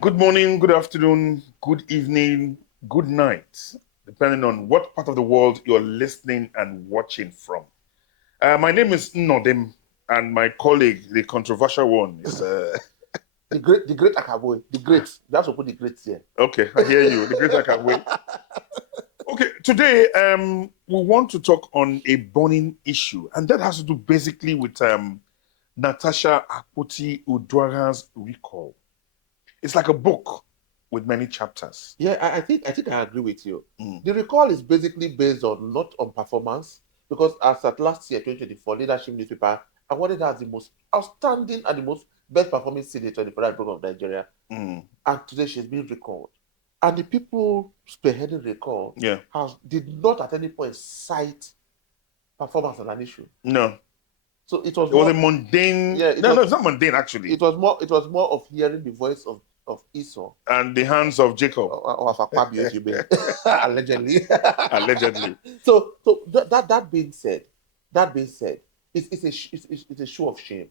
Good morning, good afternoon, good evening, good night, depending on what part of the world you're listening and watching from. My name is Nodem, and my colleague, the controversial one, is the great Akaboy, the great. You have to put the great here. okay. I hear you. The great Akabwe. Okay, today we want to talk on a burning issue, and that has to do basically with Natasha Akpoti-Uduaghan's recall. It's like a book with many chapters. Yeah, I think I agree with you. The recall is basically based on not on performance, because as at last year, 2024, leadership newspaper awarded her as the most outstanding and the most best performing senator in the Federal Republic of Nigeria. And today she's been recalled. And the people spearheading recall did not at any point cite performance as an issue. No. So it was a mundane. Yeah, no, it's not mundane actually. It was more of hearing the voice of Esau and the hands of Jacob, or of Akpoti-Uduaghan, allegedly. Allegedly. So that being said, it's a show of shame.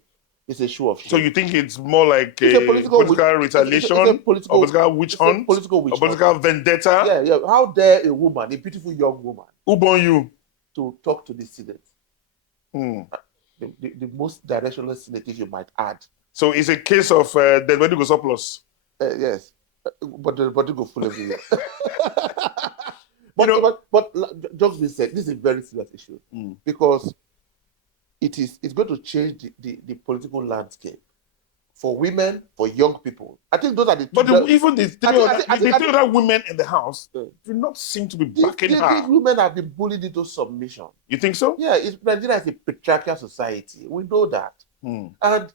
It's a show of shame. So you think it's more like a political retaliation, it's a political witch hunt, political vendetta? Yeah. How dare a woman, a beautiful young woman, who born you, to talk to the Senate? The most directionless Senate, if you might add. So it's a case of the body go surplus. Yes, but the body go full everywhere. But jokes being said, this is a very serious issue because it's going to change the political landscape for women, for young people. I think those are the two. But even the three other women in the house do not seem to be backing her. These women have been bullied into submission. You think so? Yeah, Nigeria is a patriarchal society. We know that. And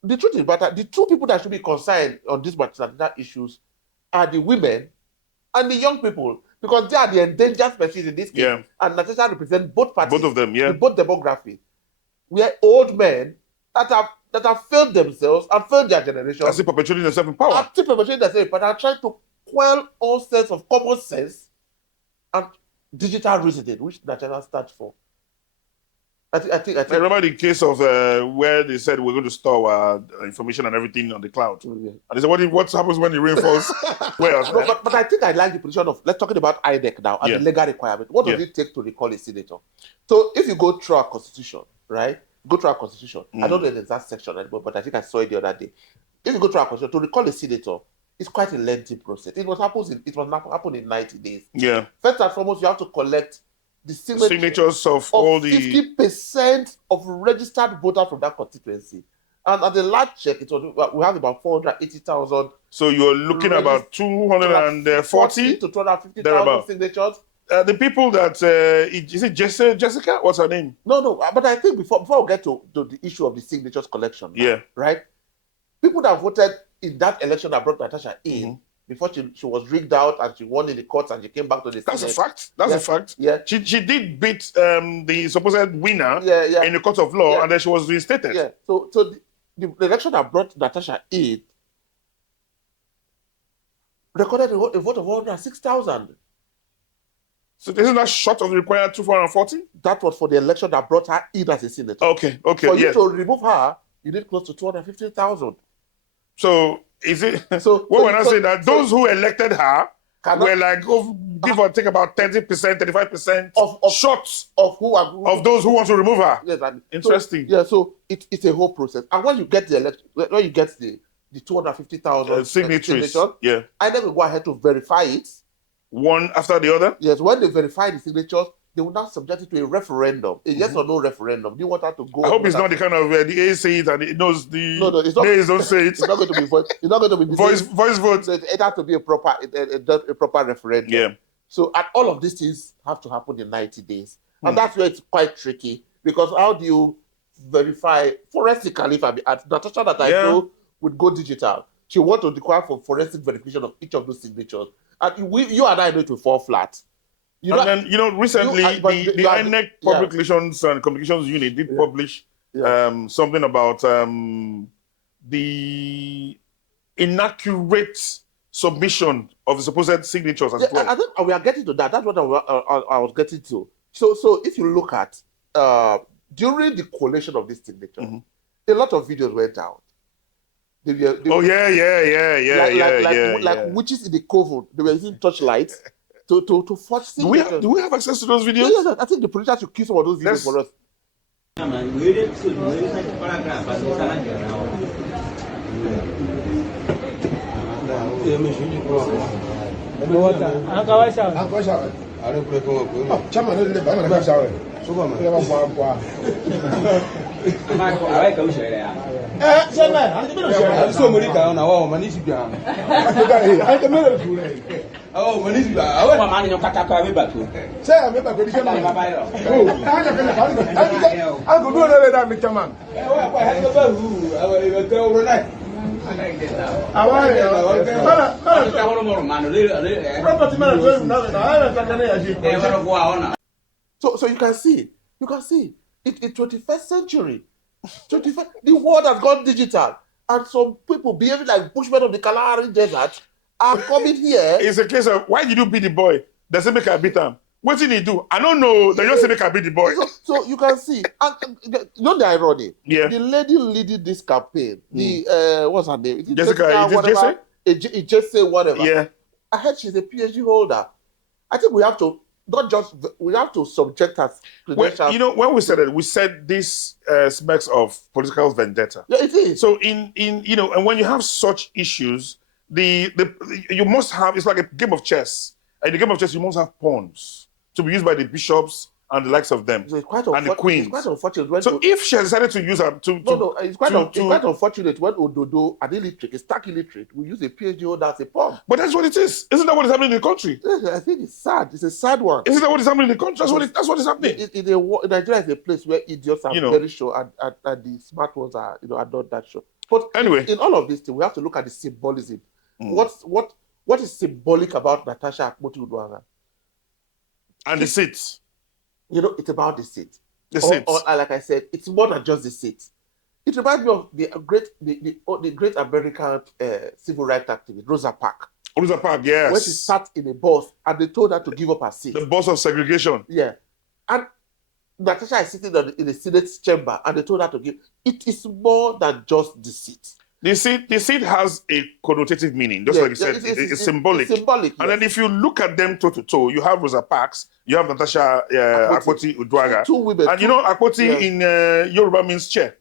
the truth is, but the two people that should be concerned on these particular issues are the women and the young people, because they are the endangered species in this case. Yeah. And Natasha represents both parties. Both of them, yeah. Both demography. We are old men that have failed themselves and failed their generation. Are still perpetuating themselves in power. Are still perpetuating themselves in power. Are trying to quell all sense of common sense and digital reasoning, which Natasha stands for. I think. I remember the case of where they said we're going to store our information and everything on the cloud. And they said, what happens when the rain falls? But I think I like the position of, let's talk about INEC now and the legal requirement. What does it take to recall a senator? So if you go through our constitution, right? Go through our constitution. I don't know the exact section anymore, but I think I saw it the other day. If you go through our constitution, to recall a senator, it's quite a lengthy process. It was happen in 90 days. Yeah. First and foremost, you have to collect the signatures of all the 50% of registered voters from that constituency. And at the last check, we have about 480,000. So you're looking about 240 to 250,000 signatures. The people that is it Jessica? What's her name? No. But I think before we get to the issue of the signatures collection, right? People that voted in that election that brought Natasha in. Before she was rigged out and she won in the courts and she came back to the Senate. That's a fact. That's a fact. Yeah. She did beat the supposed winner in the court of law and then she was reinstated. Yeah. So the election that brought Natasha in recorded a vote of 106,000. So isn't that short of the required 240? That was for the election that brought her in as a senator. Okay. For you to remove her, you need close to 250,000. So is it? So when I say that those who elected her were like give or take about 30%, 35% of shots of those who want to remove her. Yes, interesting. So it's a whole process. And when you get the election, when you get the 250,000 signatures, I never go ahead to verify it. One after the other. Yes, when they verify the signatures, they will now subject it to a referendum, a yes or no referendum. Do you want her to go? I hope it's not the kind of the A say it and it knows the it's not, A's don't say it. It's not going to be voice. It's not going to be voice vote. So it has to be a proper referendum. Yeah. So and all of these things have to happen in 90 days, and that's where it's quite tricky, because how do you verify forensically? If Natasha that I know would go digital, she want to require for forensic verification of each of those signatures, and you and I know it will fall flat. Recently, the INEC Public Relations and Communications Unit did publish something about the inaccurate submission of the supposed signatures as well. I think we are getting to that. That's what I was getting to. So if you look at during the collation of this signature, a lot of videos went out. They were, Oh yeah. like witches in the coven. They were using torchlights to forge signatures. Do we have access to those videos? Yeah, I think the producer should cue some of those videos for us. So you can see in 21st century, the world has gone digital, and some people behaving like bushmen of the Kalahari Desert are coming here. It's a case of why did you beat the boy? They say make I beat him. What did he do? I don't know. They just say make I beat the boy. So you can see, and you know the irony. Yeah. The lady leading this campaign, what's her name? Jessica, Jesse, whatever. Yeah. I heard she's a PhD holder. I think we have to subject her. Well, you know, when we said it, we said this smacks of political vendetta. Yeah, it is. So in you know, and when you have such issues, you must have, it's like a game of chess. In the game of chess, you must have pawns to be used by the bishops and the likes of them, so and the queens. It's quite unfortunate. So if she has decided to use her it's quite unfortunate when Ododo, an illiterate, a stark illiterate, will use a PhD holder as a pawn. But that's what it is. Isn't that what is happening in the country? I think it's sad. It's a sad one. Isn't that what is happening in the country? That's what is happening. Nigeria is a place where idiots are very sure, and the smart ones are not that sure. But anyway, in all of this thing, we have to look at the symbolism. What is symbolic about Natasha Akpoti-Uduaghan? And the seats. You know, it's about the seat. The seat. Or like I said, it's more than just the seat. It reminds me of the great American civil rights activist, Rosa Parks. Rosa Parks, yes. When she sat in a bus and they told her to give up her seat. The bus of segregation. Yeah. And Natasha is sitting in the Senate chamber and they told her to give. It is more than just the seat. The seat has a connotative meaning, just like you said. It's symbolic. It's symbolic. And then if you look at them toe to toe, you have Rosa Parks, you have Natasha Akpoti-Uduaghan. Two women. And you know, Akpoti in Yoruba means chair.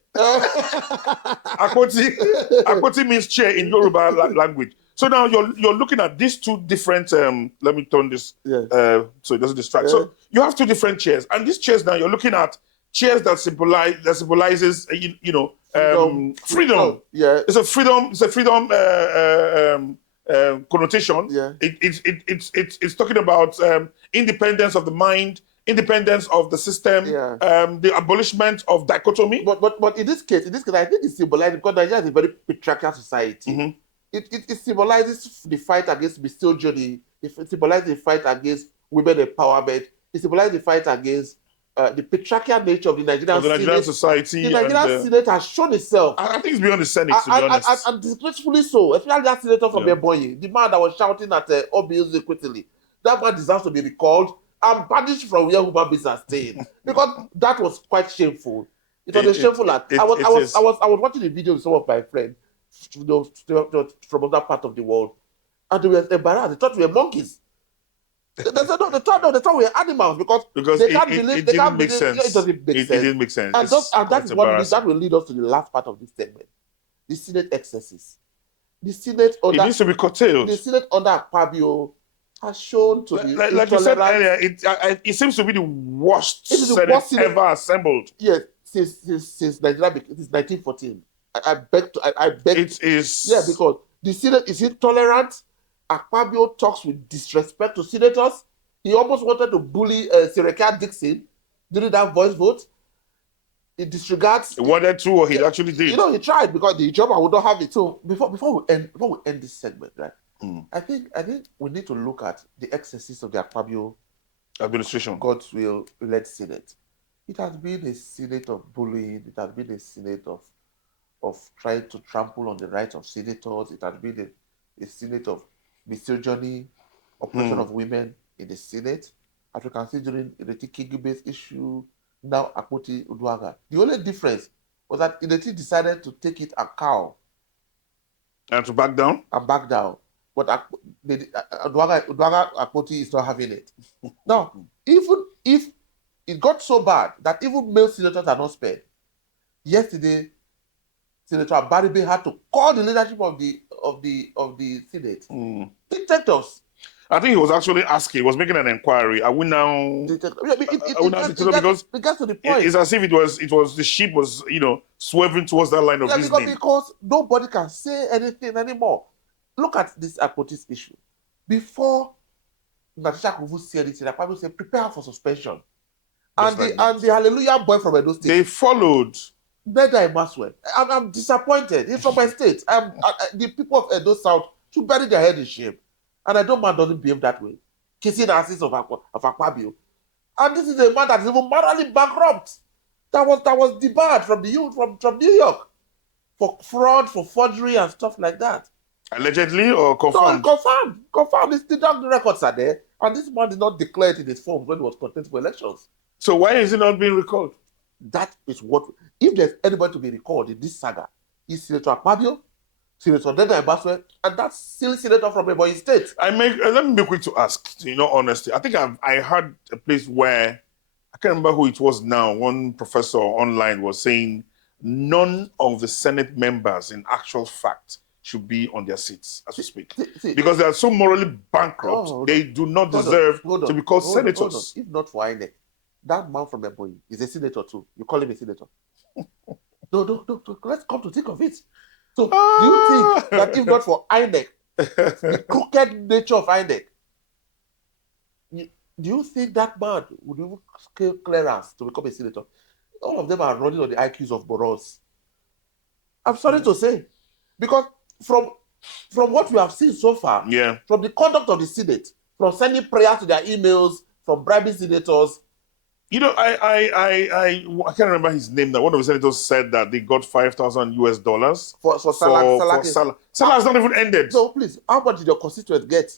Akpoti means chair in Yoruba language. So now you're looking at these two different. Let me turn this so it doesn't distract. So you have two different chairs, and these chairs now you're looking at chairs that symbolizes freedom. Yeah, it's a freedom connotation. Yeah, it's talking about independence of the mind, independence of the system, the abolishment of dichotomy. But in this case, I think it symbolizes, because Nigeria is a very patriarchal society. Mm-hmm. It symbolizes the fight against misogyny. It symbolizes the fight against women empowerment. It symbolizes the fight against the patriarchal nature of the Nigerian society. The Nigerian Senate has shown itself. I think it's beyond the Senate, to be honest. And disgracefully so, especially that senator from Ebonyi, the man that was shouting at Obi's equity. That man deserves to be recalled and banished from where human beings are staying, because that was quite shameful. It was a shameful act. I was watching a video with some of my friends, from other part of the world, and they were embarrassed. They thought we were monkeys. They thought we were animals because they can't believe. It didn't make sense. It doesn't make sense. It didn't make sense. And that will lead us to the last part of this statement: the Senate excesses. The Senate it needs to be curtailed. The Senate under Akpabio has shown to be like you said earlier. It seems to be the worst Senate ever assembled. Yes, since Nigeria, since 1914. I beg. It is. Yeah, because the Senate is intolerant. Akpabio talks with disrespect to senators. He almost wanted to bully Sireka Dixon during that voice vote. He disregards. He wanted to, or he actually did. You know, he tried because the job would not have it. So before we end this segment, right? I think we need to look at the excesses of the Akpabio administration. God's will led Senate. It has been a Senate of bullying. It has been a Senate of trying to trample on the rights of senators. It has been a Senate of misogyny, oppression of women in the Senate. As you can see during the Kigube's issue, now Akpoti-Uduaghan. The only difference was that Ileti decided to take it a cow And to back down? and back down. But Uduaghan Akpoti is not having it. Now, even if it got so bad that even male senators are not spared, yesterday, Senator Baribe had to call the leadership of the Senate. Detect us. I think he was actually asking, he was making an inquiry. Are we now? Because it gets to the point. It's as if it was the ship was swerving towards that line of reasoning. Because nobody can say anything anymore. Look at this Akpoti's issue. Before Natasha could say anything, the Bible said, prepare for suspension. And the Hallelujah boy from Edo State, they followed. Neither Maswell. I'm disappointed. He's from my state. The people of Edo South should bury their head in shame. And I don't mind doesn't behave that way. Kissing the assist of Akpabio. And this is a man that is even morally bankrupt. That was debarred from from New York for fraud, for forgery, and stuff like that. Allegedly or confirmed? No, confirmed. The records are there. And this man did not declare it in his forms when he was contesting for elections. So why is it not being recalled? That is what, if there's anybody to be recalled in this saga, is Senator Akpabio, Senator Deda Baswe, and that silly senator from Ebonyi State. Let me be quick to ask, honesty. I think I heard a place where, I can't remember who it was now, one professor online was saying none of the Senate members in actual fact should be on their seats as we speak. Because they are so morally bankrupt, they do not deserve to be called senators. If not for INEC, that man from Ebonyi is a senator too. You call him a senator. No. Let's come to think of it. So, do you think that if not for INEC, the crooked nature of INEC, do you think that man would even scale clearance to become a senator? All of them are running on the IQs of Boros. I'm sorry to say. Because from what we have seen so far, from the conduct of the Senate, from sending prayers to their emails, from bribing senators, I can't remember his name now. One of the senators said that they got $5,000 for Salah. Salah has not even ended. So please, how much did your constituents get?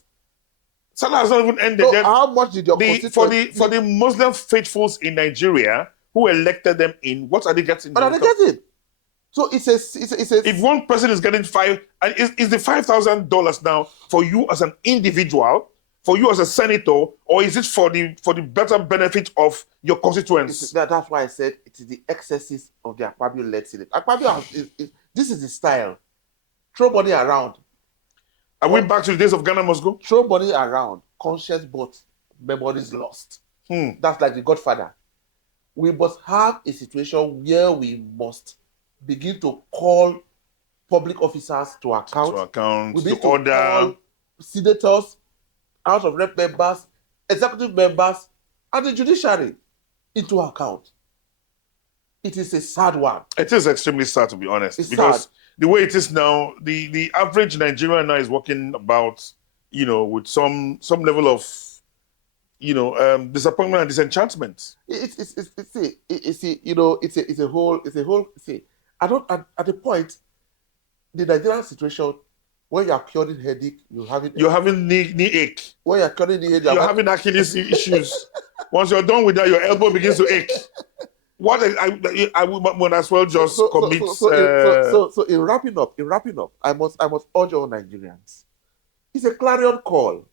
Salah has not even ended. So how much did your constituents for the Muslim faithfuls in Nigeria who elected them in? What are they getting? What are they getting? So it's a. If one person is getting is the $5,000 now for you as an individual? For you as a senator, or is it for the better benefit of your constituents? That's why I said it is the excesses of the Akpabio-led Senate. Akpabio this is the style. Throw money around. Are we back to the days of Ghana must go? Throw money around, conscience but memories lost. That's like the Godfather. We must have a situation where we must begin to call public officers to account. We need to order call senators, House of Rep members, executive members, and the judiciary into account. It is a sad one. It is extremely sad, to be honest. Because sad. The way it is now, the average Nigerian now is working about, with some level of, disappointment and disenchantment. It's a whole. See, at the point, the Nigerian situation. When you are curing headache, you're having knee ache. When you're curing knee ache, you're having Achilles issues. Once you're done with that, your elbow begins to ache. What I would as well just commit. So in wrapping up, I must urge all Nigerians. It's a clarion call.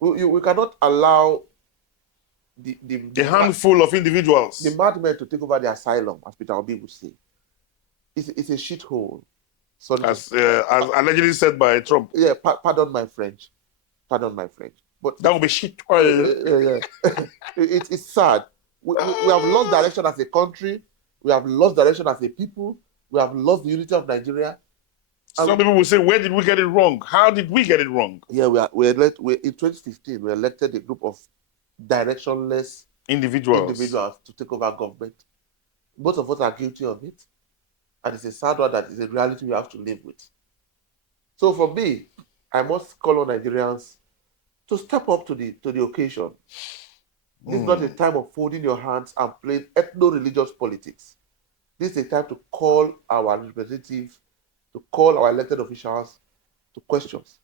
We cannot allow the handful of individuals, the madmen, to take over the asylum, as Peter Obi would say. It's a shithole. As allegedly said by Trump. Yeah, pardon my French. But that would be shit. It's sad. We have lost direction as a country. We have lost direction as a people. We have lost the unity of Nigeria. Some people will say, where did we get it wrong? How did we get it wrong? Yeah, in 2015, we elected a group of directionless individuals to take over government. Both of us are guilty of it. And it's a sad one that is a reality we have to live with. So for me, I must call on Nigerians to step up to the occasion. This is not a time of folding your hands and playing ethno-religious politics. This is a time to call our representatives, to call our elected officials to questions,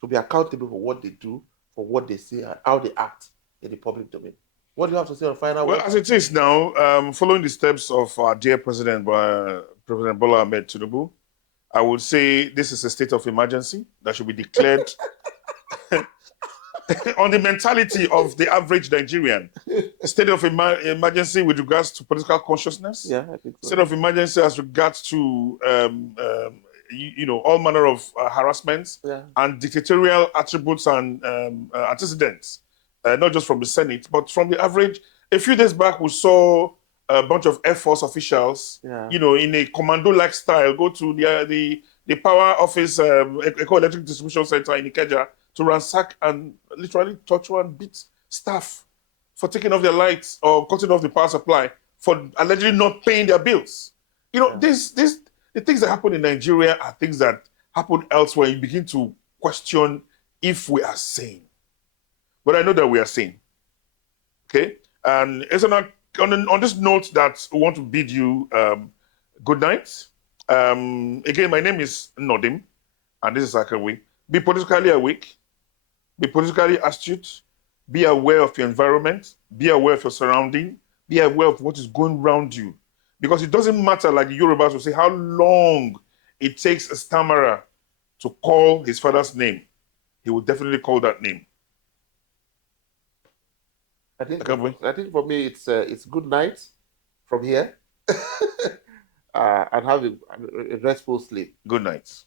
to be accountable for what they do, for what they say, and how they act in the public domain. What do you have to say on final word? Well, as it is now, following the steps of our dear President Bola Ahmed Tinubu, I would say this is a state of emergency that should be declared on the mentality of the average Nigerian. A state of emergency with regards to political consciousness. Yeah, I think so. State of emergency as regards to all manner of harassments and dictatorial attributes and antecedents, not just from the Senate, but from the average. A few days back, we saw a bunch of Air Force officials, in a commando-like style, go to the power office, electric distribution center in Ikeja to ransack and literally torture and beat staff for taking off their lights or cutting off the power supply for allegedly not paying their bills. The things that happen in Nigeria are things that happen elsewhere. You begin to question if we are sane. But I know that we are sane. Okay? And it's on this note that we want to bid you good night. Again, my name is Nodim, and this is Akawi. Be politically awake, be politically astute, be aware of your environment, be aware of your surrounding, be aware of what is going around you. Because it doesn't matter, like the Yorubas will say, how long it takes a stammerer to call his father's name. He will definitely call that name. I think for me it's good night from here, and have a restful sleep. Good night.